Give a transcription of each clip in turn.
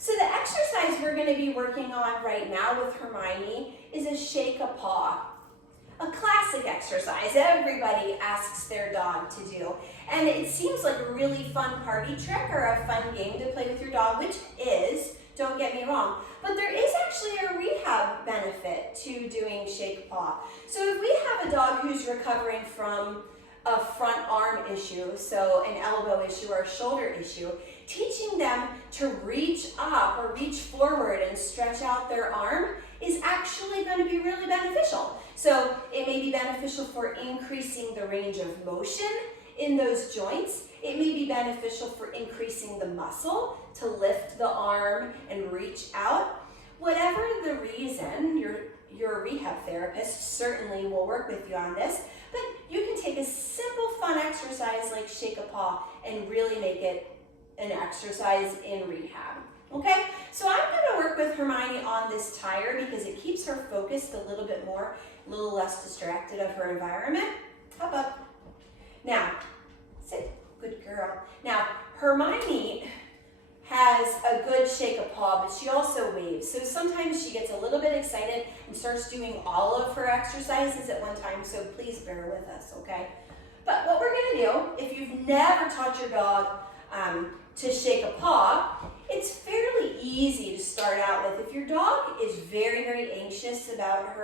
So the exercise we're going to be working on right now with Hermione is a shake a paw. A classic exercise everybody asks their dog to do. And it seems like a really fun party trick or a fun game to play with your dog, which is, don't get me wrong. But there is actually a rehab benefit to doing shake paw. So if we have a dog who's recovering from a front arm issue, so an elbow issue or a shoulder issue, teaching them to reach up or reach forward and stretch out their arm is actually going to be really beneficial. So it may be beneficial for increasing the range of motion in those joints. It may be beneficial for increasing the muscle to lift the arm and reach out. Whatever the reason, your rehab therapist certainly will work with you on this, but you can take a simple fun exercise like shake a paw and really make it an exercise in rehab. Okay, so I'm going to work with Hermione on this tire because it keeps her focused a little bit more, a little less distracted of her environment. Hop up. Now, sit. Good girl. Now, Hermione has a good shake a paw, but she also waves. So sometimes she gets a little bit excited and starts doing all of her exercises at one time, so please bear with us, okay? But what we're going to do, if you've never taught your dog to shake a paw, it's fairly easy to start out with. If your dog is very, very anxious about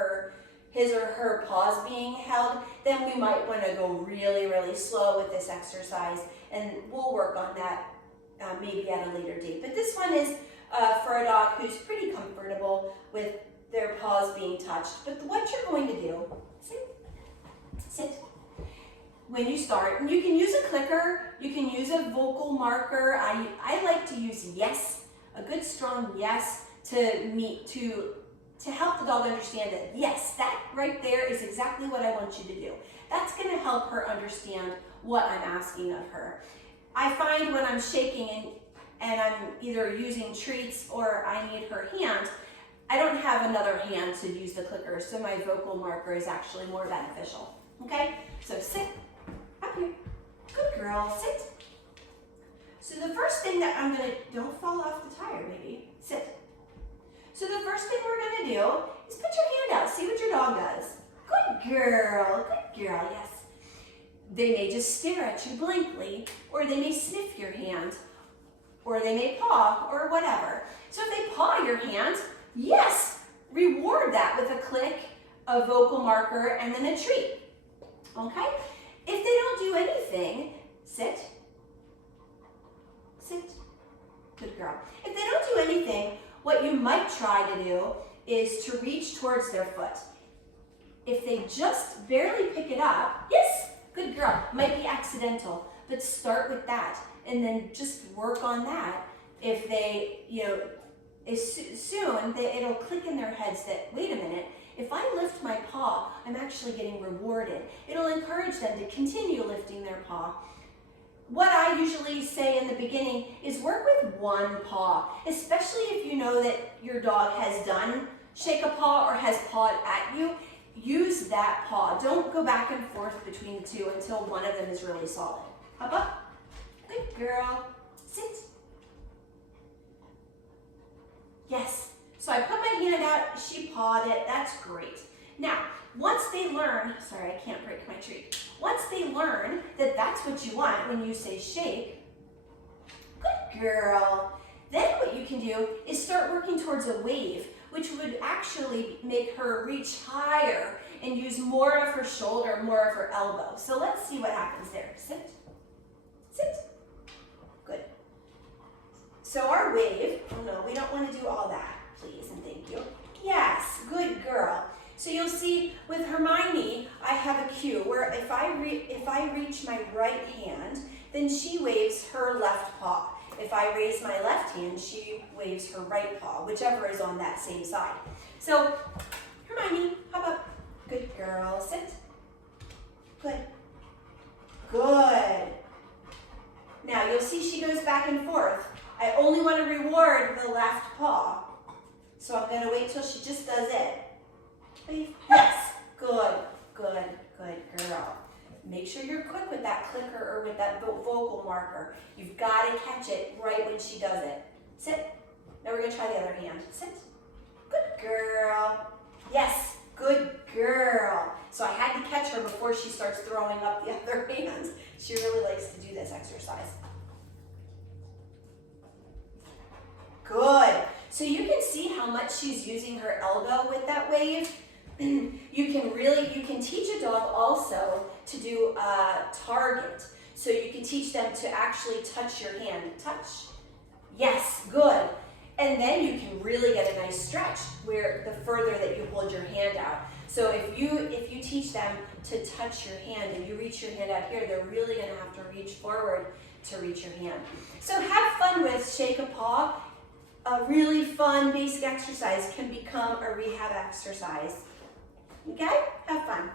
his or her paws being held, then we might want to go really, really slow with this exercise, and we'll work on that maybe at a later date. But this one is for a dog who's pretty comfortable with their paws being touched. But what you're going to do, sit. When you start, and you can use a clicker, you can use a vocal marker. I like to use yes, a good strong yes to help the dog understand that yes, that right there is exactly what I want you to do. That's going to help her understand what I'm asking of her. I find when I'm shaking and I'm either using treats or I need her hand, I don't have another hand to use the clicker, so my vocal marker is actually more beneficial. Okay, so sit. Up here. Good girl, sit. So the first thing that I'm going to, don't fall off the tire, baby. Sit. So the first thing we're going to do is put your hand out. See what your dog does. Good girl, yes. They may just stare at you blankly, or they may sniff your hand, or they may paw, or whatever. So if they paw your hand, yes, reward that with a click, a vocal marker, and then a treat. Okay? If they don't do anything, sit. Sit. Good girl. If they don't do anything, what you might try to do is to reach towards their foot. If they just barely pick it up, yes, good girl. Might be accidental, but start with that and then just work on that. If they, soon it'll click in their heads that, wait a minute, if I lift my paw, I'm actually getting rewarded. It'll encourage them to continue lifting their paw. What I usually say in the beginning is work with one paw, especially if you know that your dog has done shake a paw or has pawed at you. Use that paw. Don't go back and forth between the two until one of them is really solid. Hop up. Good girl. Sit. Yes. So I put my hand out, she pawed it, that's great. Now, once they learn, sorry, I can't break my treat. Once they learn that that's what you want when you say shake, good girl. Then what you can do is start working towards a wave, which would actually make her reach higher and use more of her shoulder, more of her elbow. So let's see what happens there. Sit, sit, good. So our wave, oh no, we don't want to do all that. Please and thank you. Yes, good girl. So you'll see with Hermione, I have a cue where if I reach my right hand, then she waves her left paw. If I raise my left hand, she waves her right paw, whichever is on that same side. So Hermione, hop up. Good girl. Sit. Good. Good. Now you'll see she goes back and forth. I only want to reward the left paw. So I'm going to wait till she just does it. Yes, good, good, good girl. Make sure you're quick with that clicker or with that vocal marker. You've got to catch it right when she does it. Sit. Now we're gonna try the other hand. Sit. Good girl. Yes, good girl. So I had to catch her before she starts throwing up the other hand. She really likes to do this exercise. Good. So you can see how much she's using her elbow with that wave. You can teach a dog also to do a target. So you can teach them to actually touch your hand. Touch. Yes, good. And then you can really get a nice stretch where the further that you hold your hand out. So if you teach them to touch your hand and you reach your hand out here, they're really gonna have to reach forward to reach your hand. So have fun with Shake a Paw. A really fun basic exercise can become a rehab exercise. Okay? Have fun.